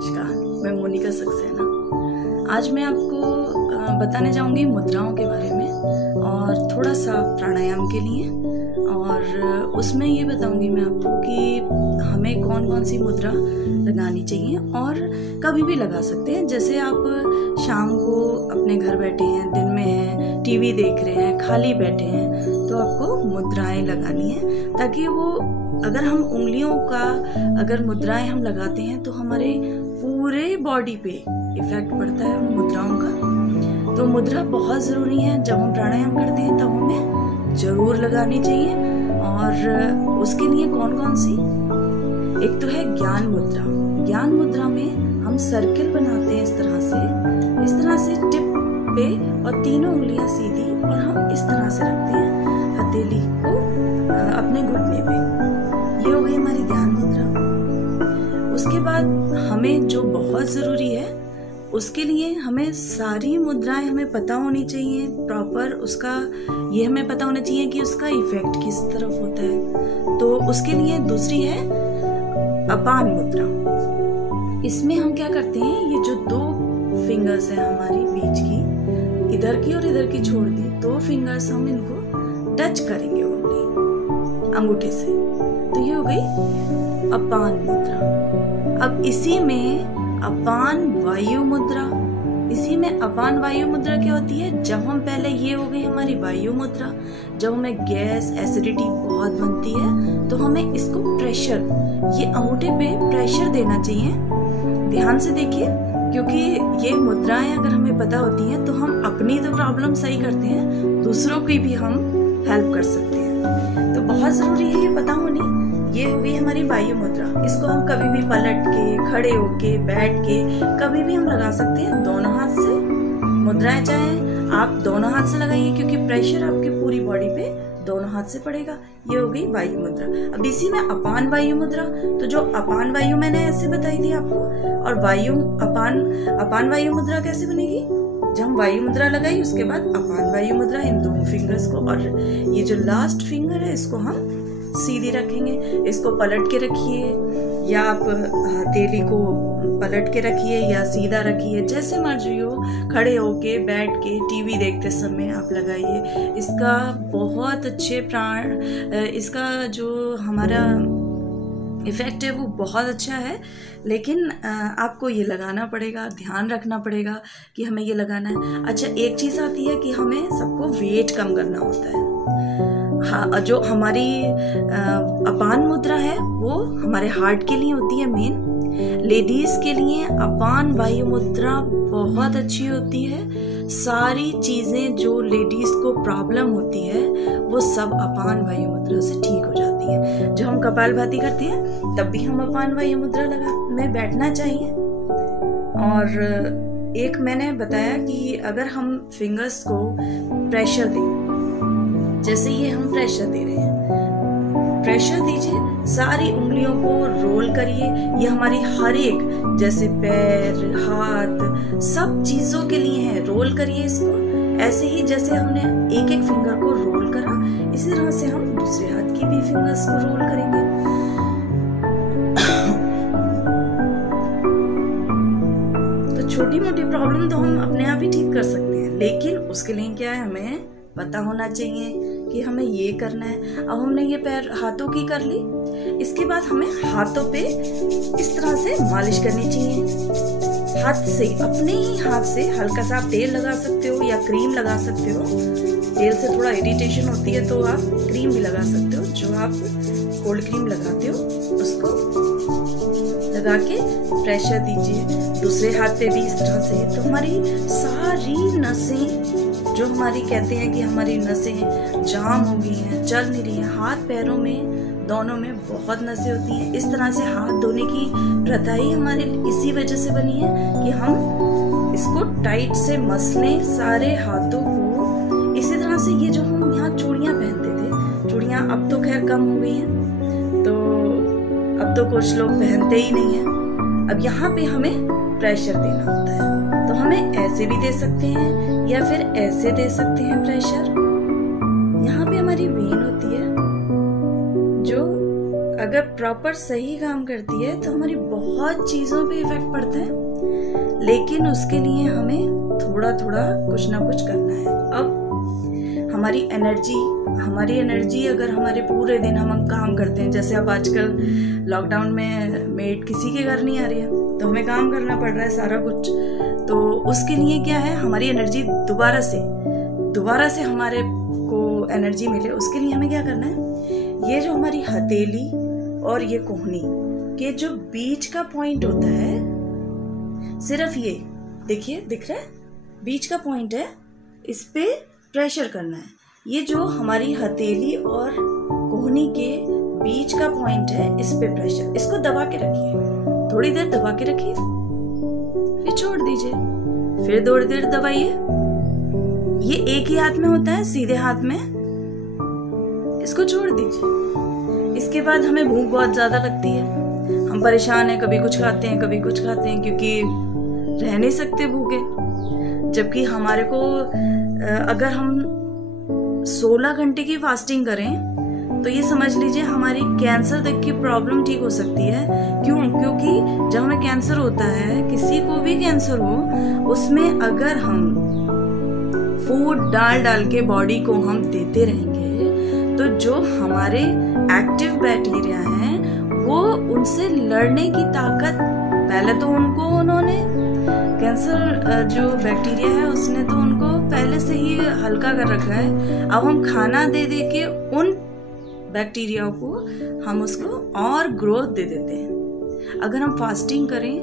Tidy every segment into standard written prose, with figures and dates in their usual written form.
नमस्कार, मैं मोनिका सक्सेना। आज मैं आपको बताने जाऊंगी मुद्राओं के बारे में और थोड़ा सा प्राणायाम के लिए, और उसमें ये बताऊंगी मैं आपको कि हमें कौन कौन सी मुद्रा लगानी चाहिए और कभी भी लगा सकते हैं। जैसे आप शाम को अपने घर बैठे हैं, दिन में हैं, टीवी देख रहे हैं, खाली बैठे हैं, तो आपको मुद्राएं लगानी है, ताकि वो अगर हम उंगलियों का अगर मुद्राएं हम लगाते हैं तो हमारे पूरे बॉडी पे इफेक्ट पड़ता है मुद्राओं का। तो मुद्रा बहुत ज़रूरी है। जब हम प्राणायाम करते हैं तब हमें ज़रूर लगानी चाहिए। और उसके लिए कौन कौन सी, एक तो है ज्ञान मुद्रा। ज्ञान मुद्रा में हम सर्किल बनाते हैं इस तरह से टिप पे, और तीनों उंगलियां सीधी, और हम इस तरह से रखते हैं हथेली को अपने घुटने पे। ये हो गई हमारी ज्ञान मुद्रा। उसके बाद हमें जो बहुत ज़रूरी है, उसके लिए हमें सारी मुद्राएं हमें पता होनी चाहिए प्रॉपर। उसका ये हमें पता होना चाहिए कि उसका इफेक्ट किस तरफ होता है। तो उसके लिए दूसरी है अपान मुद्रा। इसमें हम क्या करते हैं, ये जो दो फिंगर्स हैं हमारी बीच की, इधर की और इधर की छोड़ दी, दो फिंगर्स हम इनको टच करेंगे उंगली अंगूठे से। तो ये हो गई अपान मुद्रा। अब इसी में अपान वायु मुद्रा, अपान वायु मुद्रा क्या होती है, जब हम पहले, ये हो गई हमारी वायु मुद्रा, जब हमें गैस एसिडिटी बहुत बनती है तो हमें इसको प्रेशर, ये अंगूठे पे प्रेशर देना चाहिए। ध्यान से देखिए, क्योंकि ये मुद्राएं अगर हमें पता होती हैं तो हम अपनी तो प्रॉब्लम सही करते हैं, दूसरों की भी हम हेल्प कर सकते हैं। तो बहुत जरूरी है ये पता होनी। ये हो गई हमारी वायु मुद्रा। इसको हम कभी भी पलट के, खड़े होके, बैठ के, कभी भी हम लगा सकते हैं दोनों हाथ से। मुद्राएं चाहे आप दोनों हाथ से लगाइए, क्योंकि प्रेशर आपके पूरी बॉडी पे दोनों हाथ से पड़ेगा। ये हो गई वायु मुद्रा। अब इसी में अपान वायु मुद्रा, तो जो अपान वायु मैंने ऐसे बताई थी आपको, और अपान वायु मुद्रा कैसे बनेगी, जब हम वायु मुद्रा लगाई उसके बाद अपान वायु मुद्रा, इन दोनों फिंगर्स को, और ये जो लास्ट फिंगर है इसको हम सीधी रखेंगे। इसको पलट के रखिए, या आप हथेली को पलट के रखिए या सीधा रखिए, जैसे मर्जी हो। खड़े होके, बैठ के, टीवी देखते समय आप लगाइए। इसका बहुत अच्छे इसका जो हमारा इफेक्ट है वो बहुत अच्छा है। लेकिन आपको ये लगाना पड़ेगा, ध्यान रखना पड़ेगा कि हमें ये लगाना है। अच्छा, एक चीज़ आती है कि हमें सबको वेट कम करना होता है। हाँ, जो हमारी अपान मुद्रा है वो हमारे हार्ट के लिए होती है मेन। लेडीज के लिए अपान वायु मुद्रा बहुत अच्छी होती है। सारी चीजें जो लेडीज को प्रॉब्लम होती है वो सब अपान वायु मुद्रा से ठीक हो जाती है। जब हम कपालभाति करते हैं तब भी हम अपान वायु मुद्रा में बैठना चाहिए। और एक मैंने बताया कि अगर हम फिंगर्स को प्रेशर दें, जैसे ये हम प्रेशर दे रहे हैं, प्रेशर दीजिए, सारी उंगलियों को रोल करिए। ये हमारी हर एक, जैसे पैर, हाथ, सब चीजों के लिए है। रोल करिए इसको ऐसे ही जैसे हमने एक एक फिंगर को रोल करा, इसी तरह से हम दूसरे हाथ की भी फिंगर्स को रोल करेंगे। तो छोटी मोटी प्रॉब्लम तो हम अपने आप ही ठीक कर सकते हैं, लेकिन उसके लिए क्या है, हमें पता होना चाहिए कि हमें ये करना है। अब हमने ये पैर हाथों की कर ली, इसके बाद हमें हाथों पे इस तरह से मालिश करनी चाहिए। हाथ से, अपने ही हाथ से हल्का सा आप तेल लगा सकते हो या क्रीम लगा सकते हो। तेल से थोड़ा इरिटेशन होती है तो आप क्रीम भी लगा सकते हो। जो आप कोल्ड क्रीम लगाते हो उसको लगा के प्रेशर दीजिए। दूसरे हाथ पे भी इस तरह से। तो हमारी सारी नसें, जो हमारी कहते हैं कि हमारी नसें जाम हो गई हैं, चल नहीं रही हैं, हाथ पैरों में दोनों में बहुत नसें होती हैं। इस तरह से हाथ धोने की प्रथा ही हमारे इसी वजह से बनी है कि हम इसको टाइट से मसलें सारे हाथों को। इसी तरह से ये जो हम यहाँ चूड़ियाँ पहनते थे, चूड़ियाँ अब तो खैर कम हो गई हैं, तो अब तो कुछ लोग पहनते ही नहीं हैं। अब यहाँ पे हमें प्रेशर देना होता है, तो हमें ऐसे भी दे सकते हैं या फिर ऐसे दे सकते हैं प्रेशर। यहाँ पे हमारी वेन होती है जो अगर प्रॉपर सही काम करती है तो हमारी बहुत चीज़ों पे इफेक्ट पड़ता है, लेकिन उसके लिए हमें थोड़ा थोड़ा कुछ ना कुछ करना है। अब हमारी एनर्जी अगर हमारे पूरे दिन हम काम करते हैं, जैसे अब आजकल लॉकडाउन में मेड किसी के घर नहीं आ रही है, तो हमें काम करना पड़ रहा है सारा कुछ, तो उसके लिए क्या है, हमारी एनर्जी दोबारा से हमारे को एनर्जी मिले, उसके लिए हमें क्या करना है, ये जो हमारी हथेली और ये कोहनी के जो बीच का पॉइंट होता है, सिर्फ ये देखिए, दिख रहा है, बीच का पॉइंट है, इस पे प्रेशर करना है। ये जो हमारी हथेली और कोहनी के बीच का पॉइंट है, इस पे प्रेशर, इसको दबा के रखिए, थोड़ी देर दबा के रखिए, फिर छोड़ दीजिए, फिर थोड़ी देर दबाइए। ये एक ही हाथ में होता है, सीधे हाथ में, इसको छोड़ दीजिए। इसके बाद हमें भूख बहुत ज्यादा लगती है, हम परेशान हैं, कभी कुछ खाते हैं कभी कुछ खाते हैं, क्योंकि रह नहीं सकते भूखे। जबकि हमारे को अगर हम 16 घंटे की फास्टिंग करें तो ये समझ लीजिए हमारी कैंसर तक की प्रॉब्लम ठीक हो सकती है। क्यों? क्योंकि जब हमें कैंसर होता है, किसी को भी कैंसर हो, उसमें अगर हम फूड डाल के बॉडी को हम देते रहेंगे तो जो हमारे एक्टिव बैक्टीरिया हैं वो उनसे लड़ने की ताकत, पहले तो उन्होंने कैंसर जो बैक्टीरिया है उसने तो उनको पहले से ही हल्का कर रखा है। अब हम खाना दे के उन बैक्टीरिया को हम उसको और ग्रोथ दे देते हैं। अगर हम फास्टिंग करें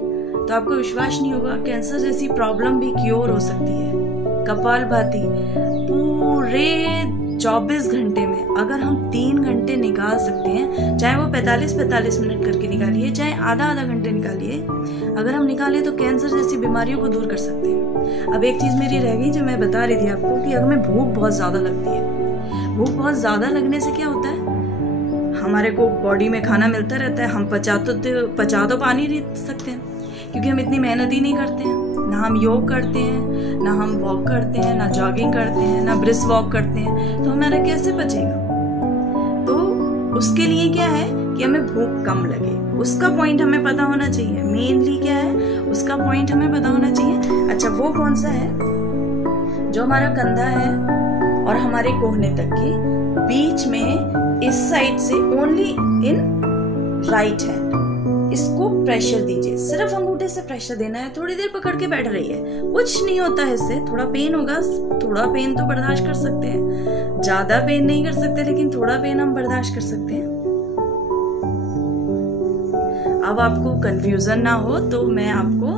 तो आपको विश्वास नहीं होगा, कैंसर जैसी प्रॉब्लम भी क्योर हो सकती है। कपालभाति पूरे 24 घंटे में अगर हम 3 घंटे निकाल सकते हैं, चाहे वो 45-45 मिनट करके निकालिए, चाहे आधा घंटे निकालिए, अगर हम निकालें तो कैंसर जैसी बीमारियों को दूर कर सकते हैं। अब एक चीज़ मेरी रह गई जो मैं बता रही थी आपको, कि अगर हमें भूख बहुत ज़्यादा लगती है, भूख बहुत ज़्यादा लगने से क्या होता है, हमारे को बॉडी में खाना मिलता रहता है, हम पचा तो पा नहीं सकते हैं, क्योंकि हम इतनी मेहनत ही नहीं करते हैं, ना हम योग करते हैं, ना हम वॉक करते हैं, ना जॉगिंग करते हैं, ना ब्रिस्क वॉक करते हैं, तो हमारा कैसे बचेगा। तो उसके लिए क्या है कि हमें भूख कम लगे, उसका पॉइंट हमें पता होना चाहिए। मेनली क्या है, उसका पॉइंट हमें पता होना चाहिए। अच्छा, वो कौन सा है, जो हमारा कंधा है और हमारे कोहने तक के बीच में, इस साइड से ओनली इन राइट हैंड, इसको प्रेशर दीजिए, सिर्फ अंगूठे से प्रेशर देना है, थोड़ी देर पकड़ के बैठ रही है, कुछ नहीं होता है इससे। थोड़ा पेन होगा, थोड़ा पेन तो बर्दाश्त कर सकते हैं, ज्यादा पेन नहीं कर सकते, लेकिन थोड़ा पेन हम बर्दाश्त कर सकते हैं। अब आपको कंफ्यूजन ना हो तो मैं आपको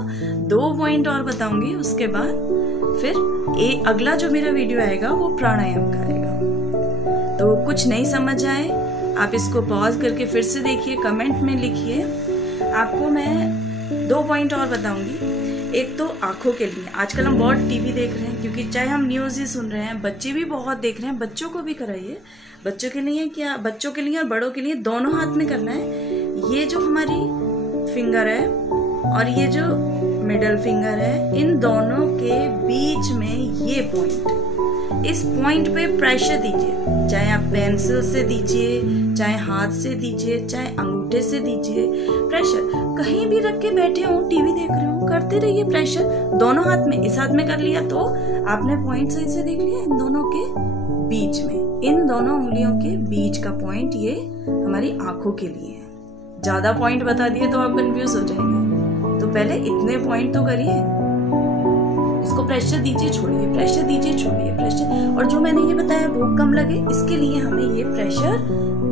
2 पॉइंट और बताऊंगी, उसके बाद फिर अगला जो मेरा वीडियो आएगा वो प्राणायाम का आएगा। तो कुछ नहीं समझ आए आप इसको पॉज करके फिर से देखिए, कमेंट में लिखिए। आपको मैं 2 पॉइंट और बताऊंगी। एक तो आंखों के लिए, आजकल हम बहुत टीवी देख रहे हैं, क्योंकि चाहे हम न्यूज़ ही सुन रहे हैं, बच्चे भी बहुत देख रहे हैं, बच्चों को भी कराइए। बच्चों के लिए क्या, बच्चों के लिए और बड़ों के लिए दोनों हाथ में करना है। ये जो हमारी फिंगर है और ये जो मिडल फिंगर है, इन दोनों के बीच में ये पॉइंट, इस पॉइंट पे प्रेशर दीजिए, चाहे आप पेंसिल से दीजिए, चाहे हाथ से दीजिए, चाहे अंगूठे से दीजिए। प्रेशर कहीं भी रख के बैठे हो, टीवी देख रहे हो, करते रहिए प्रेशर दोनों हाथ में। इस हाथ में कर लिया तो आपने पॉइंट सही से देख लिया, इन दोनों के बीच में, इन दोनों उंगलियों के बीच का पॉइंट ये हमारी आंखों के लिए है। ज्यादा पॉइंट बता दिए तो आप कंफ्यूज हो जाएंगे, तो पहले इतने पॉइंट तो करिए। इसको प्रेशर दीजिए, छोड़िए, प्रेशर दीजिए, छोड़िए, प्रेशर। और जो मैंने ये बताया भूख कम लगे, इसके लिए हमें ये प्रेशर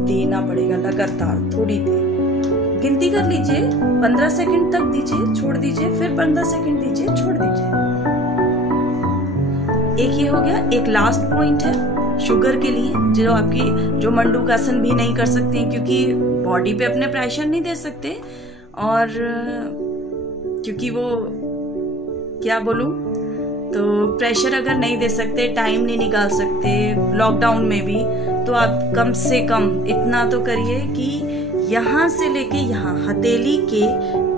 देना पड़ेगा लगातार, थोड़ी देर गिनती कर लीजिए, 15 सेकंड तक दीजिए, छोड़ दीजिए, फिर 15 सेकंड दीजिए, छोड़ दीजिए। एक ये हो गया। एक लास्ट पॉइंट है शुगर के लिए, जो मंडूकासन भी नहीं कर सकते हैं, क्योंकि बॉडी पे अपने प्रेशर नहीं दे सकते, और क्योंकि वो क्या बोलूं, तो प्रेशर अगर नहीं दे सकते, टाइम नहीं निकाल सकते लॉकडाउन में भी, तो आप कम से कम इतना तो करिए कि यहाँ से लेके यहाँ हथेली के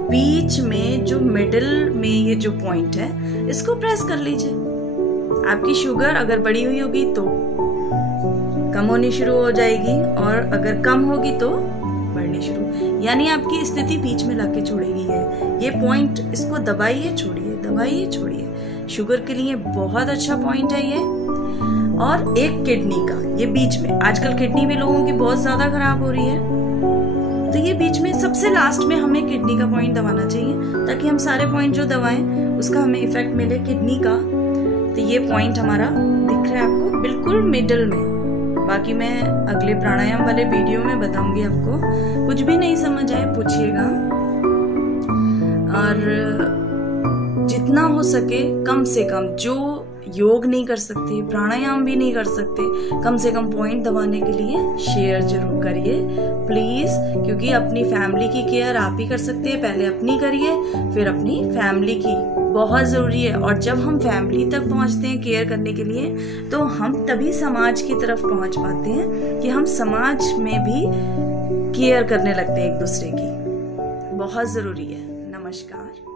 बीच में जो मिडिल में ये जो पॉइंट है, इसको प्रेस कर लीजिए। आपकी शुगर अगर बढ़ी हुई होगी तो कम होनी शुरू हो जाएगी, और अगर कम होगी तो बढ़ बढ़नी शुरू, यानी आपकी स्थिति बीच में लाके छोड़ेगी ये पॉइंट। इसको दबाइए छोड़िए, दबाइए छोड़िए। शुगर के लिए बहुत अच्छा पॉइंट है ये। और एक किडनी का, ये बीच में, आजकल किडनी भी लोगों की बहुत ज्यादा खराब हो रही है, तो ये बीच में सबसे लास्ट में हमें किडनी का पॉइंट दबाना चाहिए, ताकि हम सारे पॉइंट जो दबाएं उसका हमें इफेक्ट मिले किडनी का। तो ये पॉइंट हमारा दिख रहा है आपको बिल्कुल मिडल में। बाकी मैं अगले प्राणायाम वाले वीडियो में बताऊंगी आपको। कुछ भी नहीं समझ आए पूछिएगा, और जितना हो सके कम से कम, जो योग नहीं कर सकते, प्राणायाम भी नहीं कर सकते, कम से कम पॉइंट दबाने के लिए शेयर जरूर करिए प्लीज, क्योंकि अपनी फैमिली की केयर आप ही कर सकते हैं। पहले अपनी करिए, फिर अपनी फैमिली की, बहुत जरूरी है। और जब हम फैमिली तक पहुंचते हैं केयर करने के लिए, तो हम तभी समाज की तरफ पहुंच पाते हैं कि हम समाज में भी केयर करने लगते हैं एक दूसरे की। बहुत जरूरी है। नमस्कार।